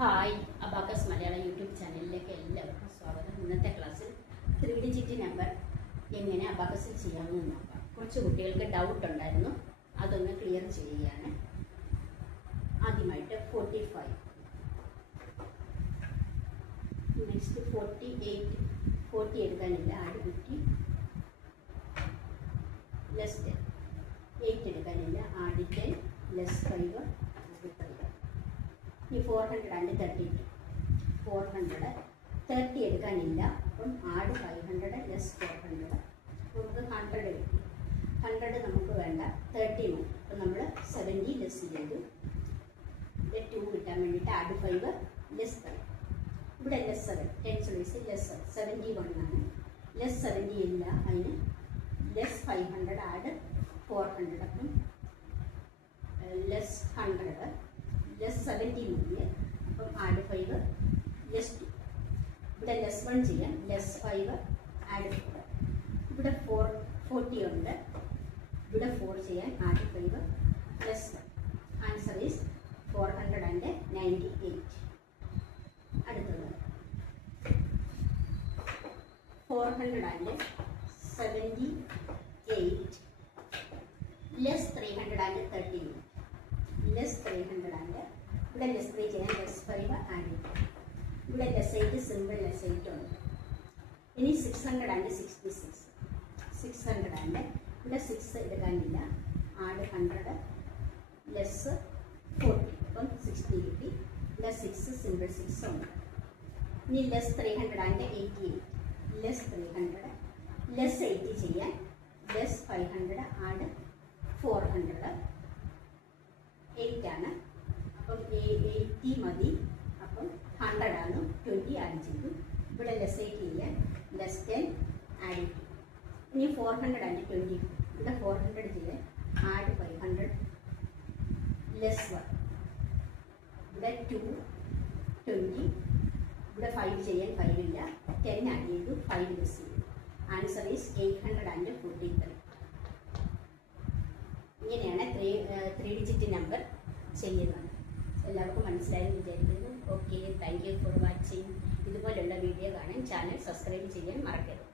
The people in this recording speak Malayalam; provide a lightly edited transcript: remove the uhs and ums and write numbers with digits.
ഹായ് അബാക്കസ് മലയാളം യൂട്യൂബ് ചാനലിലേക്ക് എല്ലാവർക്കും സ്വാഗതം. ഇന്നത്തെ ക്ലാസ്സിൽ 3 ഡിജിറ്റ് നമ്പർ എങ്ങനെ അബാക്കസിൽ ചെയ്യാമെന്ന് നോക്കാം. കുറച്ച് കുട്ടികൾക്ക് ഡൗട്ട് ഉണ്ടായിരുന്നു, അതൊന്ന് ക്ലിയർ ചെയ്യുകയാണ്. ആദ്യമായിട്ട് 45, നെക്സ്റ്റ് 48, 40 എടുക്കാനില്ല, ആഡ് 50, ലെസ് 10, 8 എടുക്കാനില്ല, ആഡ് 10, ലെസ് 5, ഈ 400 ആൻഡ് 30, 430 എടുക്കാനില്ല, അപ്പം ആഡ് 500 ലെസ് 400, നമുക്ക് 100 കിട്ടി. 100 നമുക്ക് വേണ്ട, 30 മതി. അപ്പം നമ്മൾ 70 ലെസ് ചെയ്തു. ഇവിടെ 2 കിട്ടാൻ വേണ്ടിയിട്ട് ആഡ് 5 ലെസ് 5. ഇവിടെ ലെസ് 7, 10 വയസ്സ് ലെസ് 71 ആണ്. ലെസ് 70 ഇല്ല, അതിന് ലെസ് 500 ആഡ് 400, അപ്പം ലെസ് 100 ലെസ് 70 മതി. അപ്പം ആഡ് 5 ലെസ് 2. ഇവിടെ ലെസ് 1 ചെയ്യാം, ലെസ് 5 ആഡ് 4. ഇവിടെ 40 ഉണ്ട്, ഇവിടെ 4 ചെയ്യാൻ ആഡ് 5 ലെസ് 1. Answer is 498. അടുത്തത് 478 ലെസ് 330, ലെസ് 300 ആൻഡ് ഇവിടെ ലെസ് 3 ചെയ്യാൻ ലെസ് 5 ആഡ് ചെയ്യും. ഇവിടെ ലെസ് 8 സിമ്പിൾ ലെസ് 8 ഉണ്ട്. ഇനി 600 ആൻഡ് 66, 600 ആൻഡ് ഇവിടെ 6 എടുക്കാനില്ല, ആഡ് 100 ലെസ് 40, അപ്പം 60 കിട്ടി. ഇവിടെ 6 സിമ്പിൾ 6 ഉണ്ട്. ഇനി ലെസ് 300 ആൻഡ് 88, ലെസ് 300 ലെസ് 80 ചെയ്യാൻ ലെസ് 500 ആഡ് 400, 8 ആണ്. അപ്പം 80 മതി, അപ്പം 100 ആണ്, 20 ആഡ് ചെയ്തു. ഇവിടെ ലെസ് 8 ചെയ്യാൻ ലെസ് 10 ആഡ് ചെയ്തു. ഇനി 400 ആൻഡ് 20, ഇവിടെ 400 ചെയ്യാൻ ആഡ് 500 ലെസ് 1. ഇവിടെ 2 20, ഇവിടെ 5 ചെയ്യാൻ 5 ഇല്ല, 10 ആഡ് ചെയ്തു, 5 ലെസ് ചെയ്തു. Answer is 843. ഇങ്ങനെയാണ് 3 ഡിജിറ്റ് നമ്പർ ചെയ്യുന്നത്. എല്ലാവർക്കും മനസ്സിലായെന്ന് വിചാരിക്കുന്നു. Okay, thank you for watching. ഇതുപോലുള്ള വീഡിയോ കാണാൻ ചാനൽ സബ്സ്ക്രൈബ് ചെയ്യാൻ മറക്കരുത്.